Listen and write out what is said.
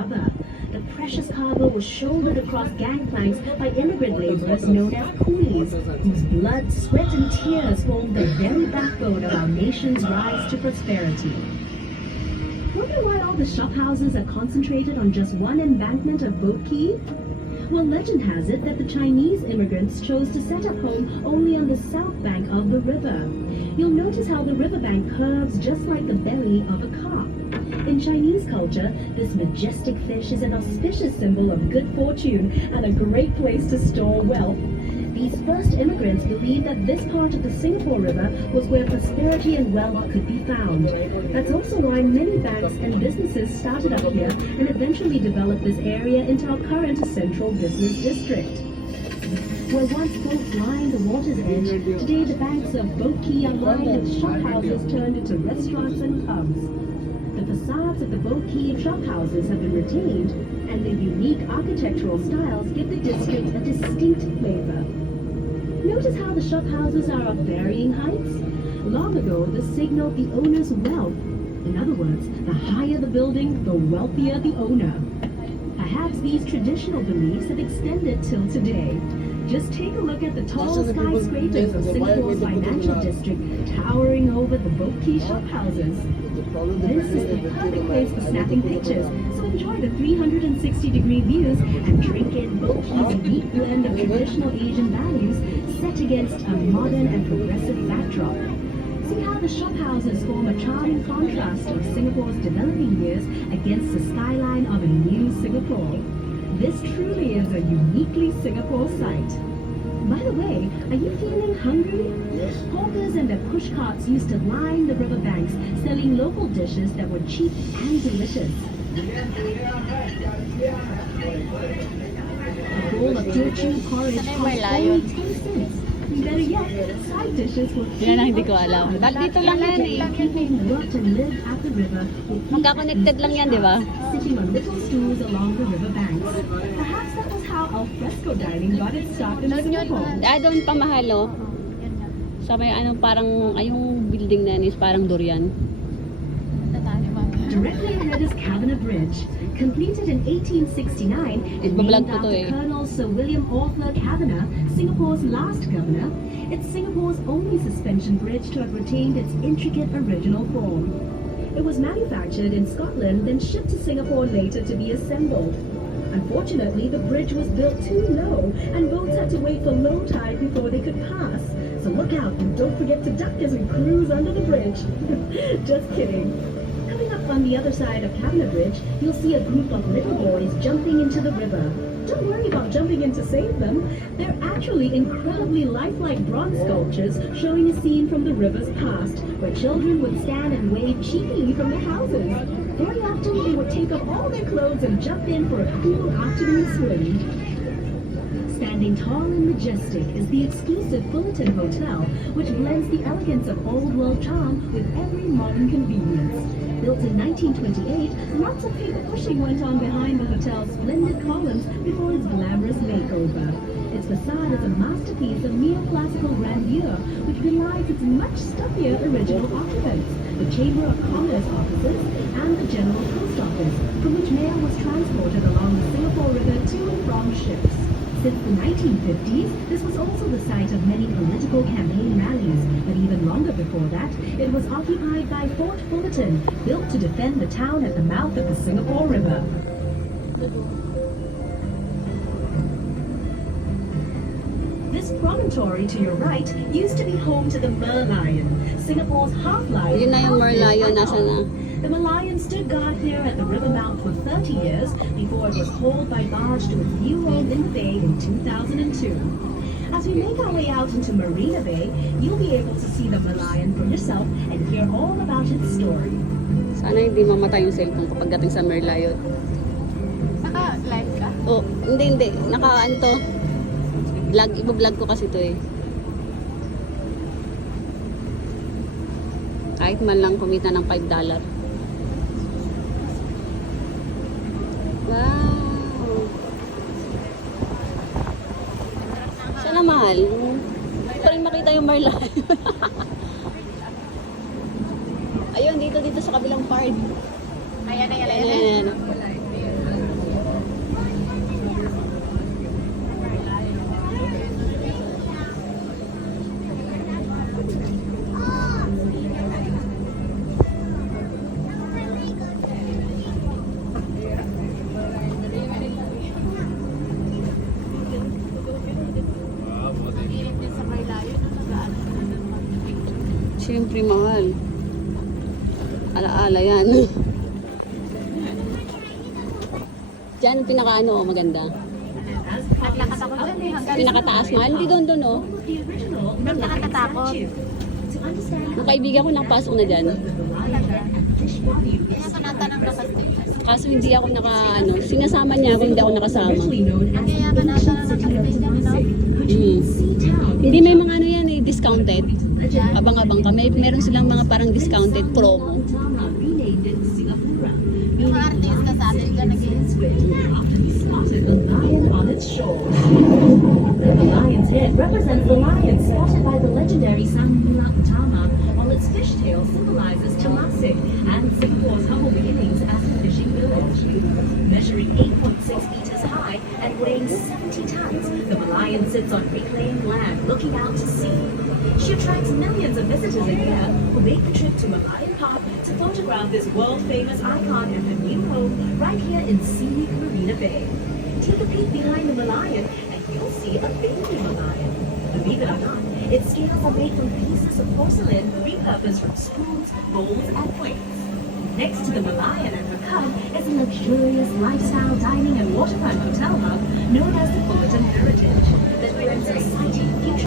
rubber. The precious cargo was shouldered across gangplanks by immigrant laborers known as Quays, whose blood, sweat, and tears formed the very backbone of our nation's rise to prosperity. Wonder why all the shophouses are concentrated on just one embankment of Boat Quay? Well, legend has it that the Chinese immigrants chose to set up home only on the south bank of the river. You'll notice how the riverbank curves just like the belly of a carp. In Chinese culture, this majestic fish is an auspicious symbol of good fortune and a great place to store wealth. These first immigrants believed that this part of the Singapore River was where prosperity and wealth could be found. That's also why many banks and businesses started up here and eventually developed this area into our current central business district. Where once boats lined the water's edge, today the banks of Boat Quay are lined with shophouses turned into restaurants and pubs. The facades of the Boat Quay shophouses have been retained, and the unique architectural styles give the district a distinct flavor. Notice how the shophouses are of varying heights? Long ago, this signaled the owner's wealth. In other words, the higher the building, the wealthier the owner. Perhaps these traditional beliefs have extended till today. Just take a look at the tall skyscrapers of Singapore's financial district towering over the Boat Quay shophouses. This is the perfect place for snapping pictures, so enjoy the 360-degree views and drink in Boat Quay's unique blend of traditional Asian values set against a modern and progressive backdrop. See how the shophouses form a charming contrast of Singapore's developing years against the skyline of a new Singapore. This truly is a uniquely Singapore sight. By the way, are you feeling hungry? Yes. Hawkers and their pushcarts used to line the riverbanks, selling local dishes that were cheap and delicious. A bowl of Teochew porridge cost only 10 cents. Better yet, side dishes were Yan ang hindi ko alam. Dito lang yan eh. people who worked and lived at the river would eat Magka-connected lang yan, di ba? sitting on little stools along the river banks. Perhaps that was how al fresco dining got its start in Singapore. Doon pa mahal, oh. Sa may anong parang, yung building na yan is parang durian. Directly ahead is Cavenagh Bridge. Completed in 1869 and named after Colonel Sir William Arthur Cavenagh, Singapore's last governor, it's Singapore's only suspension bridge to have retained its intricate original form. It was manufactured in Scotland, then shipped to Singapore later to be assembled. Unfortunately, the bridge was built too low, and boats had to wait for low tide before they could pass. So look out and don't forget to duck as we cruise under the bridge. Just kidding. Coming up on the other side of Cavenagh Bridge, you'll see a group of little boys jumping into the river. Don't worry about jumping in to save them. They're actually incredibly lifelike bronze sculptures showing a scene from the river's past, where children would stand and wave cheekily from their houses. Very often they would take off all their clothes and jump in for a cool afternoon swim. Standing tall and majestic is the exclusive Fullerton Hotel, which blends the elegance of old world charm with every modern convenience. Built in 1928, lots of paper pushing went on behind the hotel's splendid columns before its glamorous makeover. Its facade is a masterpiece of neoclassical grandeur, which belies its much stuffier original occupants, the Chamber of Commerce offices and the General Post Office, from which mail was transported along the Singapore River to and from ships. Since the 1950s, this was also the site of many political campaign rallies, but even longer before that, it was occupied by Fort Fullerton, built to defend the town at the mouth of the Singapore River. This promontory to your right used to be home to the Merlion, Singapore's half-life. Yun na yung Merlion, nasa na? The Merlion stood guard here at the river mouth for 30 years before it was hauled by barge to its new home in the bay in 2002. As we make our way out into Marina Bay, you'll be able to see the Merlion for yourself and hear all about its story. Sana hindi mamatay yung cellphone kapag dating sa Merlion. Naka-live ka? Oh, hindi. Naka-ano to? Vlog, iba-vlog ko kasi to eh. Kahit man lang kumita ng $5. Wow! Sana mahal. Hindi pa rin makita yung Merlion. Ayun, dito sa kabilang part. Ayan. Ayan. Siyempre mahal. Alaala yan. Diyan, pinaka-ano, maganda. At lakas ako dyan eh. Hanggang Pinakataas mahal. Hindi doon, oh. The original Doon nakakatakot. statue. To understand Yung kaibigan ko nakapasok na dyan. Kaya natanong na kasi. Kaso hindi ako ano, sinasama niya ako, hindi ako nakasama. originally known as Kaya ka natanong na kasi dyan, no? Hindi may mga ano yan eh, discounted. Abang-abang ka. Meron silang mga parang discounted promo. renamed in Singapore. Yung mga artista sa atin dyan Spotted a lion on its shore. The lion's head represents the lion spotted by the legendary Samula Utama, while its fishtail symbolizes Temasek and Singapore's humble beginnings as a fishing village. Measuring 8.6 meters high and weighing 70 tons, the Merlion sits on reclaimed land looking out to sea. She attracts millions of visitors a year who make the trip to Merlion Park to photograph this world-famous icon in her new home right here in scenic Marina Bay. Take a peek behind the Merlion and you'll see a baby Merlion. Believe it or not, its scales are made from pieces of porcelain repurposed from spoons, bowls, and plates. Next to the Merlion and her cub is a luxurious lifestyle dining and waterfront hotel hub known as the Fullerton Heritage that brings exciting